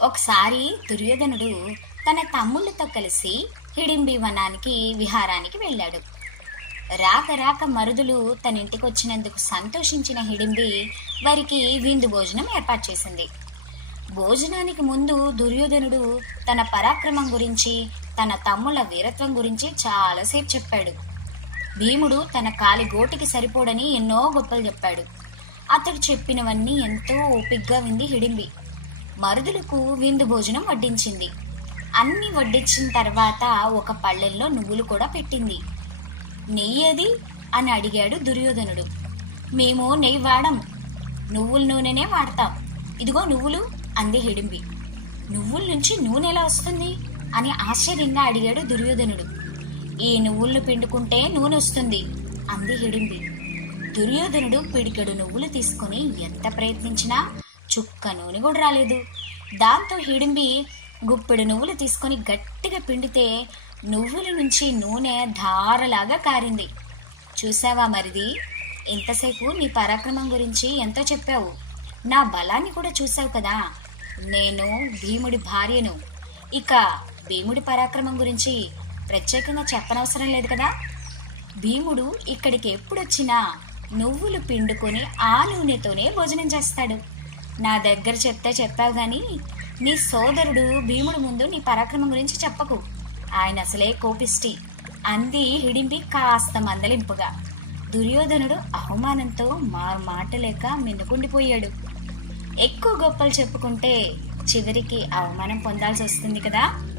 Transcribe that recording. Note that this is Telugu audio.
ఒకసారి దుర్యోధనుడు తన తమ్ముళ్ళతో కలిసి హిడింబి వనానికి విహారానికి వెళ్ళాడు. రాక రాక మరుదులు తన ఇంటికి వచ్చినందుకు సంతోషించిన హిడింబి వారికి విందు భోజనం ఏర్పాటు చేసింది. భోజనానికి ముందు దుర్యోధనుడు తన పరాక్రమం గురించి తన తమ్ముళ్ళ వీరత్వం గురించి చాలాసేపు చెప్పాడు. భీముడు తన కాలి గోటికి సరిపోడని ఎన్నో గొప్పలు చెప్పాడు. అతడు చెప్పినవన్నీ ఎంతో ఓపిగ్గా వింది హిడింబి. మరుదులకు విందు భోజనం వడ్డించింది. అన్ని వడ్డించిన తర్వాత ఒక పళ్ళెల్లో నువ్వులు కూడా పెట్టింది. నెయ్యేది? అని అడిగాడు దుర్యోధనుడు. మేము నెయ్యి వాడం. నువ్వుల నూనెనే వాడతాం. ఇదిగో నువ్వులు అంది హిడింబి. నువ్వుల నుంచి నూనె ఎలా వస్తుంది? అని ఆశ్చర్యంగా అడిగాడు దుర్యోధనుడు. ఈ నువ్వులు పిండుకుంటే నూనె వస్తుంది అంది హిడింబి. దుర్యోధనుడు పిడికెడు నువ్వులు తీసుకుని ఎంత ప్రయత్నించినా చుక్క నూనె కూడా రాలేదు. దాంతో హిడింబి గుప్పెడు నువ్వులు తీసుకొని గట్టిగా పిండితే నువ్వుల నుంచి నూనె ధారలాగా కారింది. చూసావా మరిది? ఇంతసేపు నీ పరాక్రమం గురించి ఎంతో చెప్పావు. నా బలాన్ని కూడా చూసావు కదా. నేను భీముడి భార్యను. ఇక భీముడి పరాక్రమం గురించి ప్రత్యేకంగా చెప్పనవసరం లేదు కదా? భీముడు ఇక్కడికి ఎప్పుడొచ్చినా నువ్వులు పిండుకొని ఆ నూనెతోనే భోజనం చేస్తాడు. నా దగ్గర చెప్తే చెప్పావు కానీ నీ సోదరుడు భీముడు ముందు నీ పరాక్రమం గురించి చెప్పకు. ఆయన అసలే కోపిష్టి. అంది హిడింపి కాస్త మందలింపుగా. దుర్యోధనుడు అవమానంతో మా మాట లేక మిన్నుకుండిపోయాడు. ఎక్కువ గొప్పలు చెప్పుకుంటే చివరికి అవమానం పొందాల్సి వస్తుంది కదా?